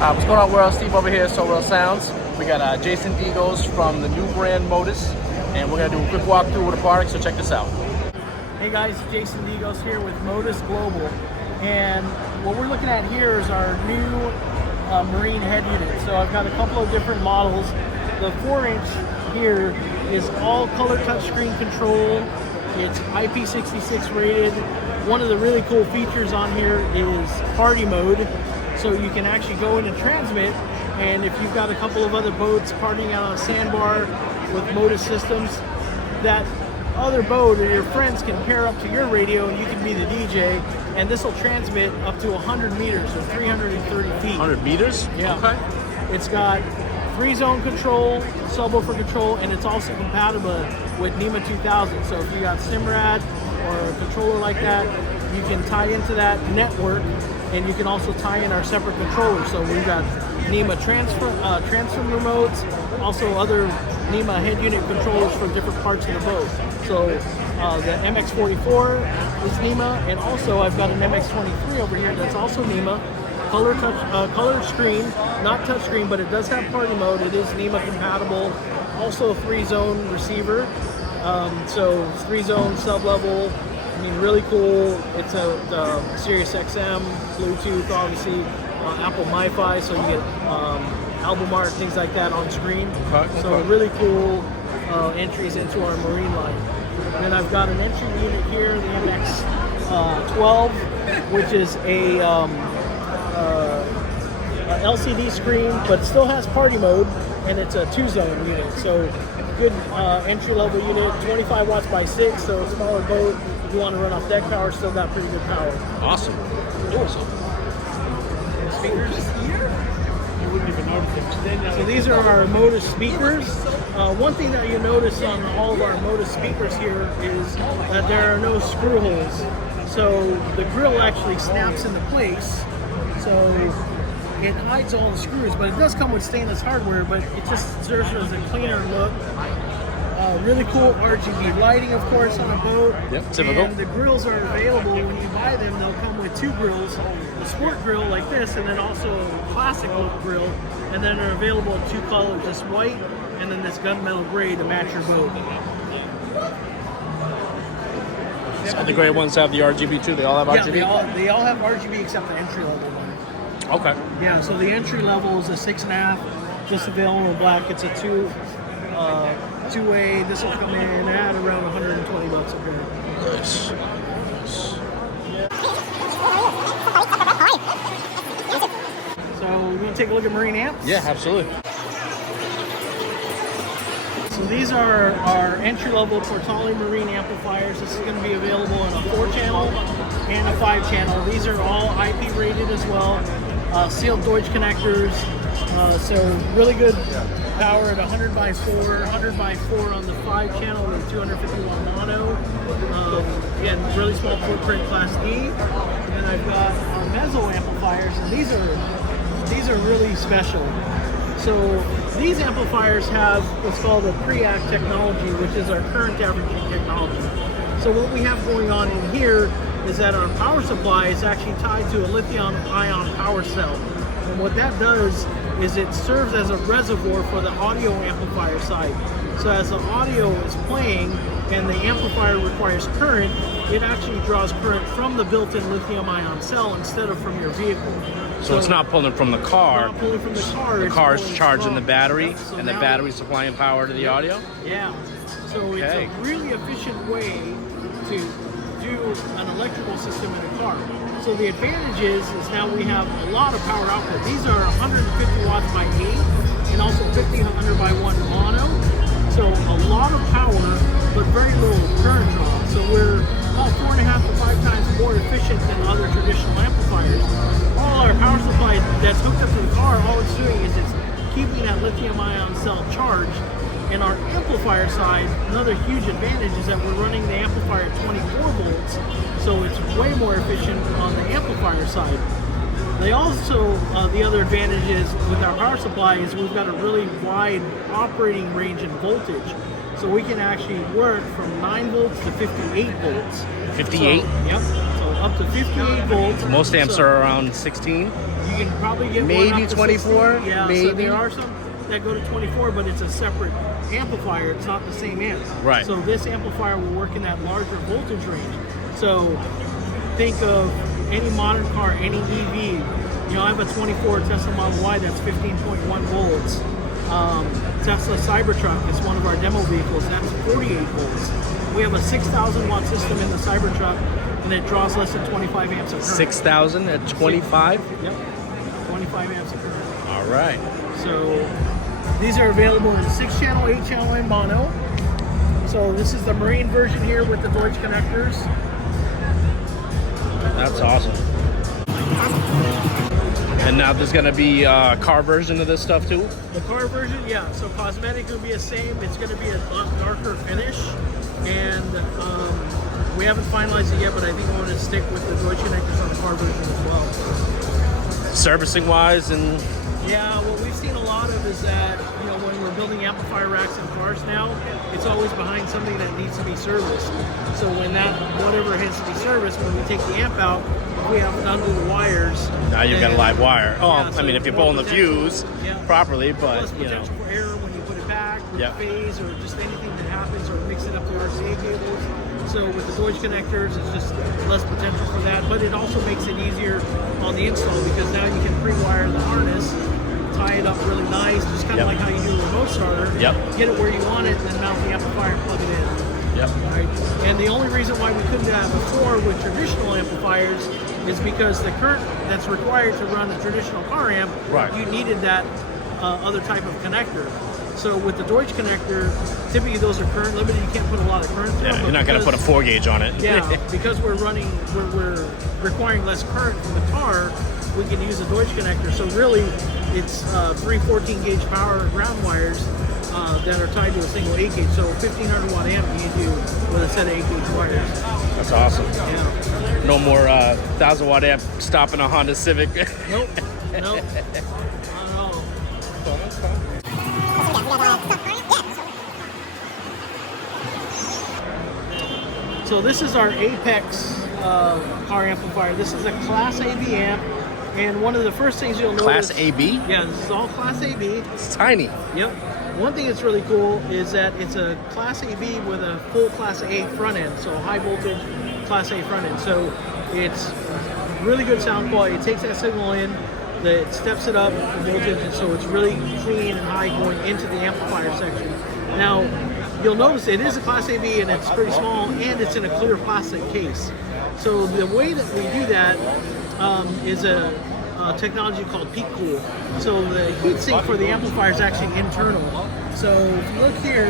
What's going on, World? Steve over here, So World Sounds. We got Jason Digos from the new brand Modus, and we're going to do a quick walkthrough with the product, so check this out. Hey guys, Jason Digos here with Modus Global, and what we're looking at here is our new marine head unit. So I've got a couple of different models. The 4-inch here is all color touchscreen control. It's IP66 rated. One of the really cool features on here is party mode. So you can actually go in and transmit, and if you've got a couple of other boats partying out on a sandbar with Modus systems, that other boat or your friends can pair up to your radio and you can be the DJ, and this will transmit up to 100 meters or 330 feet. 100 meters? Yeah. Okay. It's got 3-zone control, subwoofer control, and it's also compatible with NEMA 2000. So if you got Simrad or a controller like that, you can tie into that network, and you can also tie in our separate controllers. So we've got NEMA transfer remotes, also other NEMA head unit controllers for different parts of the boat. So the MX44 is NEMA, and also I've got an MX23 over here that's also NEMA. Color screen, not touch screen, but it does have party mode. It is NEMA compatible. Also 3-zone receiver. So 3-zone sub-level. I mean, really cool. It's a Sirius XM, Bluetooth, obviously, Apple MiFi, so you get album art, things like that on screen. Okay. So really cool entries into our marine line. And then I've got an entry unit here, the MX12, which is a LCD screen, but still has party mode, and it's a 2-zone unit. So good entry-level unit, 25 watts by 6, so a smaller boat. If you want to run off deck power, still got pretty good power. Awesome. Awesome. Speakers here? You wouldn't even notice it. So these are our Modus speakers. One thing that you notice on all of our Modus speakers here is that there are no screw holes. So the grill actually snaps into place. So it hides all the screws, but it does come with stainless hardware, but it just serves as a cleaner look. Really cool RGB lighting, of course, on a boat. Yep, typical. And the grills are available when you buy them. They'll come with 2 grills, a sport grill like this, and then also a classic look grill. And then they're available in 2 colors, this white and then this gunmetal gray to match your boat. So the gray ones have the RGB too? They all have RGB? Yeah, they all have RGB except the entry level one. Okay. Yeah, so the entry level is a 6.5, just available in black. It's a two-way. This will come in at around 120 bucks a pair. Nice. So we can take a look at marine amps. Yeah, absolutely. So these are our entry-level Portale marine amplifiers. This is going to be available in a 4-channel and a 5-channel. These are all IP rated as well. Sealed Deutsch connectors. So really good power at 100 by 4, 100 by 4 on the 5-channel with 251 mono. Again, really small footprint, Class D. And then I've got our mezzo amplifiers, and these are really special. So these amplifiers have what's called a pre-act technology, which is our current averaging technology. So what we have going on in here is that our power supply is actually tied to a lithium-ion power cell. And what that does is it serves as a reservoir for the audio amplifier side. So as the audio is playing and the amplifier requires current, it actually draws current from the built-in lithium-ion cell instead of from your vehicle. So it's not pulling from the car. It's not pulling from the car. The car's charging from the battery, so and the battery's supplying power to the audio? Yeah. So it's a really efficient way to do an electrical system in a car. So the advantage is now we have a lot of power output. These are 150 watts by 8 and also 1500 by 1 mono. So a lot of power, but very little current draw. So we're about 4.5 to 5 times more efficient than other traditional amplifiers. All our power supply that's hooked up to the car, all it's doing is it's keeping that lithium-ion cell charged. And our amplifier side, another huge advantage is that we're running the amplifier at 24 volts, so it's way more efficient on the amplifier side. They also, the other advantage is with our power supply is we've got a really wide operating range and voltage. So we can actually work from 9 volts to 58 volts. 58? So, yep. So up to 58 volts. Most amps are around 16? You can probably get maybe one up to 24. 16. Yeah, maybe. so there are some that go to 24, but it's a separate amplifier. It's not the same amp. Right. So this amplifier will work in that larger voltage range. So think of any modern car, any EV. You know, I have a 24 Tesla Model Y that's 15.1 volts. Tesla Cybertruck is one of our demo vehicles. That's 48 volts. We have a 6,000 watt system in the Cybertruck, and it draws less than 25 amps of current. 6,000 at 25? Yep, 25 amps of current. All right. So these are available in 6-channel, 8-channel, and mono. So this is the Marine version here with the Deutsch connectors. That's awesome. And now there's going to be a car version of this stuff too? The car version, yeah. So cosmetic will be the same. It's going to be a darker finish. And we haven't finalized it yet, but I think I want to stick with the Deutsch connectors on the car version as well. Servicing wise and... Yeah, what we've seen a lot of is that, you know, when we're building amplifier racks in cars now, it's always behind something that needs to be serviced. So when that, whatever has to be serviced, when we take the amp out, we have to undo the wires. Now you've got a live wire. Oh, Yeah, so I mean, if you're more pulling the fuse properly, but, less you know. potential for error when you put it back, with Yeah. phase, or just anything that happens, or mixing up the RCA cables. So with the Deutsch connectors, it's just less potential for that, but it also makes it easier on the install because now you can pre-wire the harness, tie it up really nice, just kind of like how you do a remote starter. Yep. Get it where you want it, and then mount the amplifier and plug it in. Yep. Right? And the only reason why we couldn't do that before with traditional amplifiers is because the current that's required to run a traditional car amp, Right. you needed that other type of connector. So with the Deutsch connector, typically those are current limited. You can't put a lot of current through Yeah, them, you're not going to put a 4 gauge on it. Yeah, because we're requiring less current from the car, we can use a Deutsch connector. So really, it's 3 14 gauge power ground wires that are tied to a single 8 gauge. So 1500 watt amp you can do with a set of 8 gauge wires. That's awesome. Yeah. No more 1,000 watt amp stopping a Honda Civic. Nope. Nope. Not at all. So this is our Apex car amplifier. This is a Class AB amp, and one of the first things you'll notice... Class AB? Yeah, this is all Class AB. It's tiny. Yep. One thing that's really cool is that it's a Class AB with a full Class A front end, so high voltage Class A front end. So it's really good sound quality. It takes that signal in, it steps it up the voltage, and so it's really clean and high going into the amplifier section. Now, you'll notice it is a Class AB and it's pretty small, and it's in a clear plastic case. So the way that we do that is a technology called peak cool. So the heat sink for the amplifier is actually internal. So if you look here,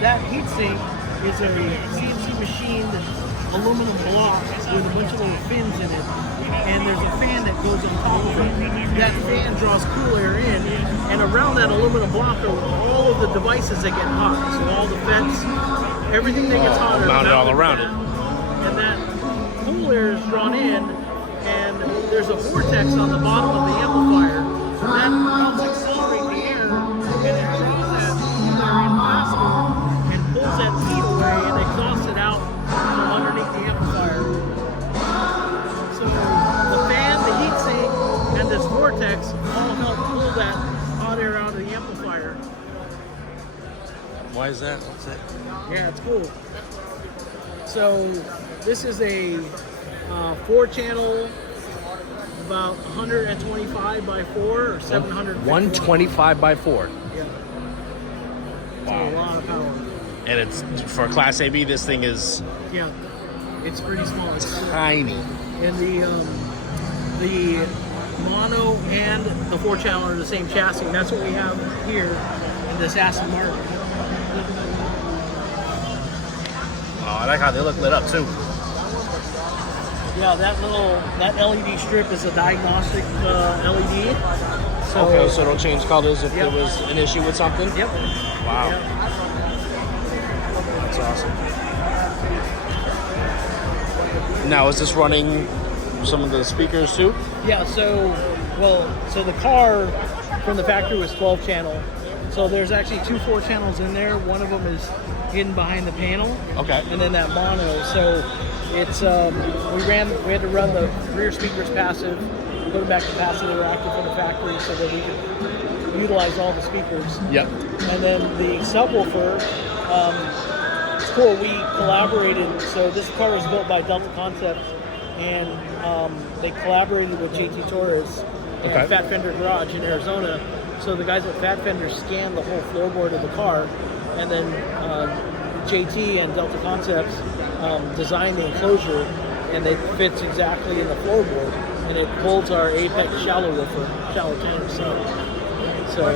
that heat sink is a CNC machined aluminum block with a bunch of little fins in it, and there's a fan that goes on top of it. That fan draws cool air in, and around that aluminum block are all of the devices that get hot. So all the FETs, everything that gets hot, mounted all around it. And that cool air is drawn in, and there's a vortex on the bottom of the amplifier. That helps accelerate the air, and it draws that cool air in faster and pulls that heat away and exhausts it out from underneath the amplifier. So the fan, the heat sink, and this vortex all help pull that hot air out of the amplifier. Why is that? What's that? Yeah, it's cool. So this is a 4-channel, about 125 by 4 or 700. 125 by 4. Yeah. Wow. A lot of power. And it's for Class AB. This thing is Yeah, it's pretty small. It's tiny. and the mono and the 4-channel are the same chassis. And that's what we have here in this Aston Martin. Oh, I like how they look lit up too. Yeah, that LED strip is a diagnostic LED. So, Okay, so it'll change colors if Yep. there was an issue with something. Yep. Wow, Yep. that's awesome. Now, is this running some of the speakers too? Yeah, so the car from the factory was 12 channel. So there's actually 2 4 channels in there. One of them is hidden behind the panel. Okay. And then that mono. So it's we had to run the rear speakers passive, put them back capacitor active for the factory so that we can utilize all the speakers. Yep. And then the subwoofer, it's cool. We collaborated. So this car was built by Delta Concepts, and they collaborated with JT Torres at Fat Fender Garage in Arizona. So the guys at Fat Fender scanned the whole floorboard of the car, and then JT and Delta Concepts designed the enclosure, and it fits exactly in the floorboard, and it holds our Apex shallow tank. So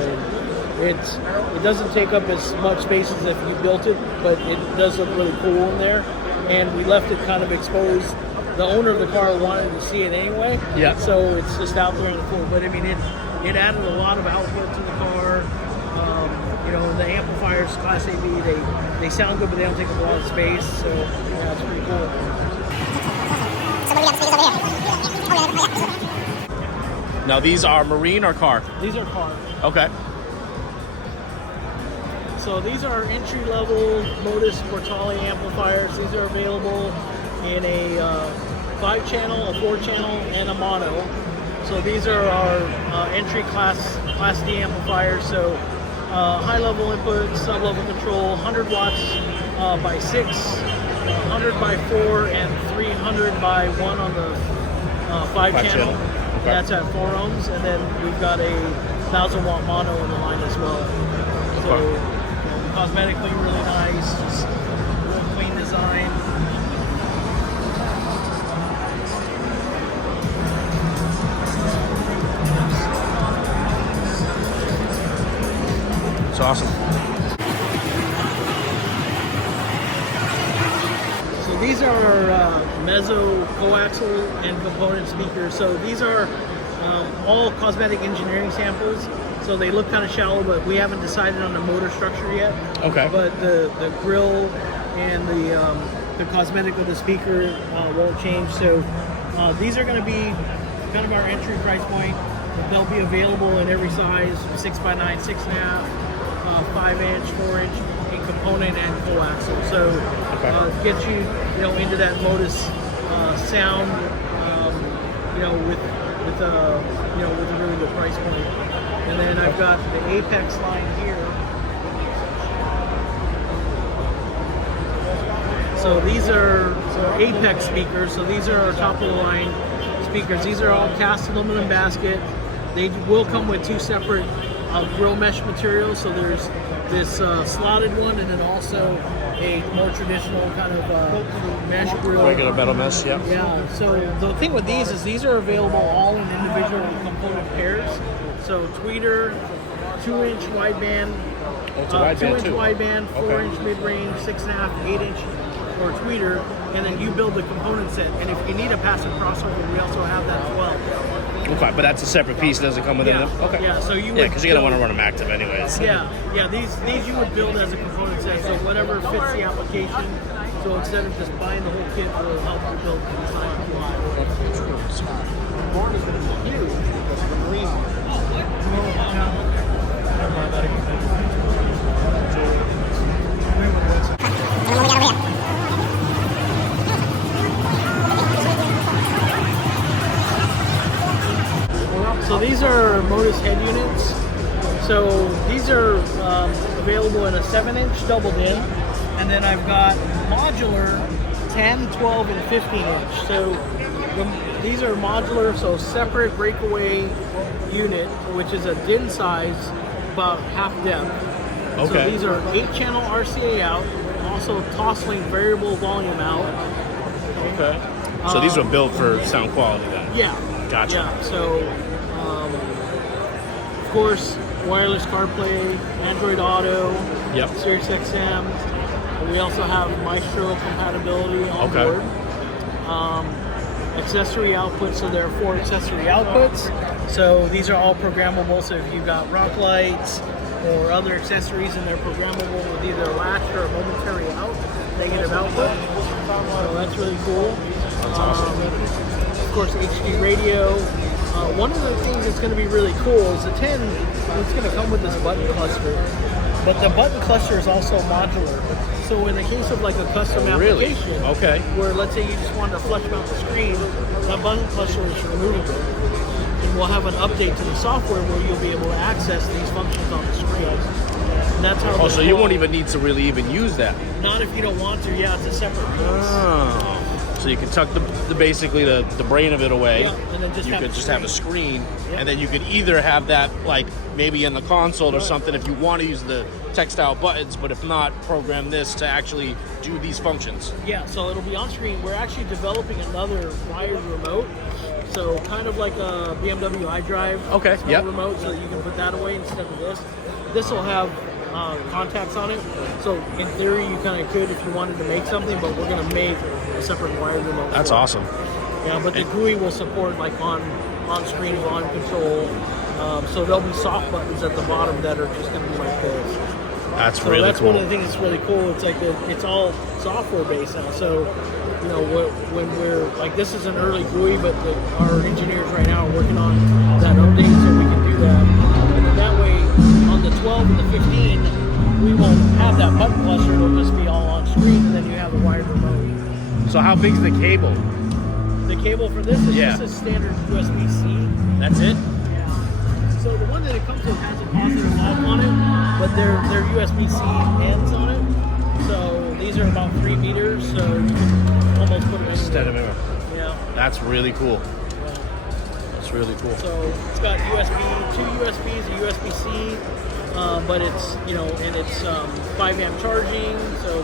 it doesn't take up as much space as if you built it, but it does look really cool in there. And we left it kind of exposed. The owner of the car wanted to see it anyway, so it's just out there on the floor. But I mean, it added a lot of output to the car. You know, the amplifiers, Class AB, they sound good, but they don't take up a lot of space. So yeah, it's pretty cool. So what do we got the speakers over here? Now these are marine or car? These are car. Okay. So these are entry-level Modus Portale amplifiers. These are available in a 5-channel, a 4-channel, and a mono. So these are our entry class D amplifiers. So high-level input, sub-level control, 100 watts by 6, 100 by 4, and 300 by 1 on the 5-channel. Okay. That's at 4 ohms, and then we've got a 1,000-watt mono in the line as well. So cosmetically really nice, just real clean design. It's awesome. So these are our mezzo coaxial and component speakers. So these are all cosmetic engineering samples. So they look kind of shallow, but we haven't decided on the motor structure yet. Okay. But the grill and the cosmetic of the speaker won't change. So these are going to be kind of our entry price point. They'll be available in every size: 6x9, 6.5, 5-inch, 4-inch, in component and coaxial. So get you into that Modus sound, with a really good price point. And then I've got the Apex line here. So these are Apex speakers. So these are our top of the line speakers. These are all cast aluminum basket. They will come with 2 separate grill mesh materials. So there's this slotted one, and then also a more traditional kind of mesh grill. Regular metal mesh, yeah. Yeah. So the thing with these is these are available all in individual component pairs. So tweeter, 2-inch wideband, 2-inch wideband, 4-inch mid-range, 6.5, 8-inch or tweeter, and then you build the component set. And if you need a passive crossover, we also have that as well. Okay, but that's a separate piece. Doesn't come within them. Okay. Yeah. So you because you're gonna want to run them active anyways. Yeah. These you would build as a component set. So whatever fits the application. So instead of just buying the whole kit, we'll help you build the design. Born is going to be huge because the Marine. So these are Modus head units. So these are available in a 7-inch double din, and then I've got modular 10, 12, and 15-inch. So these are modular, so separate breakaway unit, which is a din size about half depth. Okay. So these are 8-channel RCA out, also toss-link variable volume out. Okay. So these were built for sound quality then? Yeah. Gotcha. Yeah. So, of course, wireless CarPlay, Android Auto, Sirius XM. We also have Maestro compatibility on board. Accessory outputs, so there are 4 accessory outputs. So these are all programmable. So if you've got rock lights or other accessories, and they're programmable with either a latch or a momentary out, negative output. So that's really cool. Of course, HD radio. One of the things that's going to be really cool is the 10. It's going to come with this button cluster, but the button cluster is also modular. So in the case of like a custom application, okay, where let's say you just wanted to flush mount the screen, that button cluster is removable. we'll have an update to the software where you'll be able to access these functions on the screen. And that's how. Oh, so you won't even need to really even use that. Not if you don't want to. Yeah, it's a separate piece. Oh. So you can tuck basically the brain of it away. Yeah, and then you could just have a screen, and then you could either have that like maybe in the console or something if you want to use the textile buttons, but if not, program this to actually do these functions. Yeah, so it'll be on screen. We're actually developing another wired remote, so kind of like a BMW iDrive remote, so that you can put that away instead of this. This will have contacts on it, so in theory you kind of could if you wanted to make something, but we're going to make a separate wired remote. That's awesome. Yeah, but the GUI will support like on-screen volume control, so there'll be soft buttons at the bottom that are just going to be like this. That's so really that's cool. One of the things that's really cool. It's like it's all software based now. So you know when we're like this is an early GUI, but our engineers right now are working on that update so we can do that. And then that way on the 12 and the 15 we won't have that button cluster. It'll just be all on screen, and then you have a wired remote. So how big's the cable? The cable for this is just a standard USB-C. That's it? Yeah. So the one that it comes with has a positive lock on it, but they're USB-C ends on it. So these are about 3 meters, so you can almost put it Instead of it. Yeah. That's really cool. Yeah. That's really cool. So it's got USB, 2 USBs, a USB-C, but it's and it's 5 amp charging. So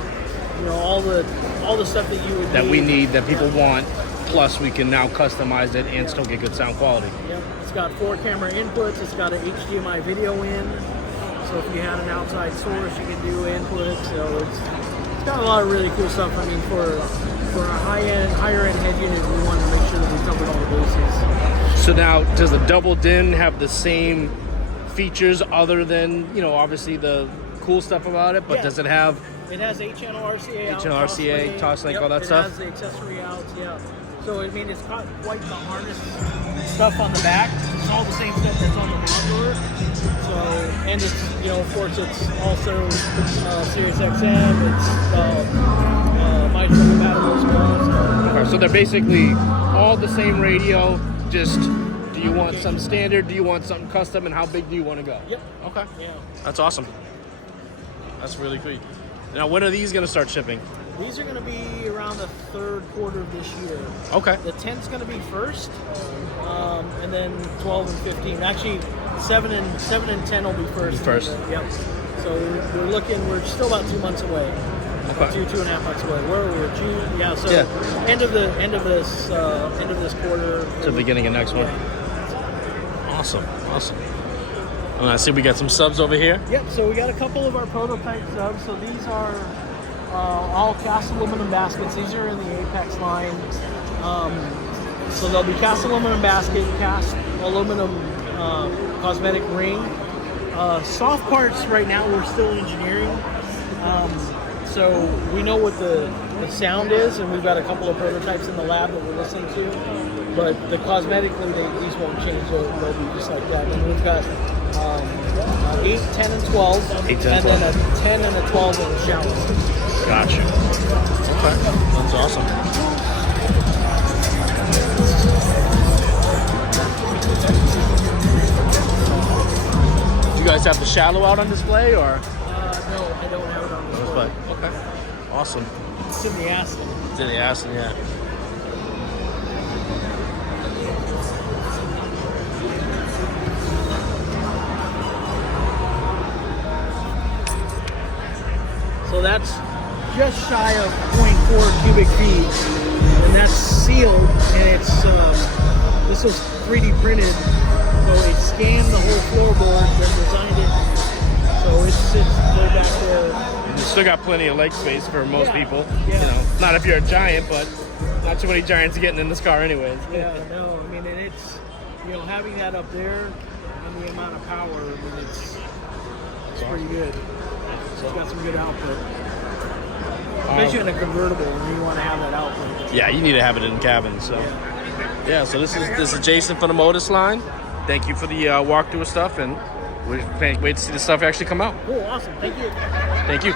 all the stuff that you would we need that people want. Plus, we can now customize it and still get good sound quality. Yep. It's got 4 camera inputs. It's got an HDMI video in. So if you had an outside source, you can do input. So it's got a lot of really cool stuff. I mean, for a higher end head unit, we want to make sure that we covered all the bases. So now, does the double DIN have the same features other than obviously the cool stuff about it? But does it have? It has 8-channel RCA, 8-channel RCA, toss link, all that stuff. It has the accessory outs, yeah. So I mean, it's got quite the harness stuff on the back. It's all the same stuff that's on the modular. So, and it's of course it's also Sirius XM. It's micro compatible as well. Okay, so they're basically all the same radio. Just do you want some standard? Do you want something custom? And how big do you want to go? Yep. Okay. Yeah. That's awesome. That's really cool. Now, when are these going to start shipping? These are going to be around the 3rd quarter of this year. Okay. The 10's going to be first, and then 12 and 15. Actually, 7 and 10 will be first. Yep. So we're still about 2 months away. Okay. 2.5 months away. Where are we? June. Yeah. So end of this quarter to the beginning of next one. Awesome. And I see we got some subs over here. Yep, so we got a couple of our prototype subs. So these are all cast aluminum baskets. These are in the Apex line. So they'll be cast aluminum basket, cast aluminum cosmetic ring. Soft parts right now we're still engineering. So we know what the sound is, and we've got a couple of prototypes in the lab that we're listening to. But the cosmetically, these won't change. They'll be just like that. And we've got 8, 10, and 12. 8, 10, and 12. Then a 10 and a 12 in the shower. Gotcha. Okay. That's awesome. Do you guys have the shallow out on display, or? No, I don't have it on display. Okay. Awesome. It's in the Aston. It's in the Aston, yeah. So that's just shy of 0.4 cubic feet, and that's sealed, and it's this was 3D printed, so they scanned the whole floorboard and designed it, so it sits way back there. You still got plenty of leg space for most people. Yeah. Not if you're a giant, but not too many giants getting in this car anyways. Yeah, no, I mean, and it's having that up there and the amount of power, I mean, it's pretty good. It's got some good output. Especially in a convertible, when you want to have that output. Yeah, you need to have it in the cabin. So, yeah. So this is Jason from the Modus line. Thank you for the walkthrough of stuff, and we can't wait to see the stuff actually come out. Cool, awesome. Thank you. Thank you.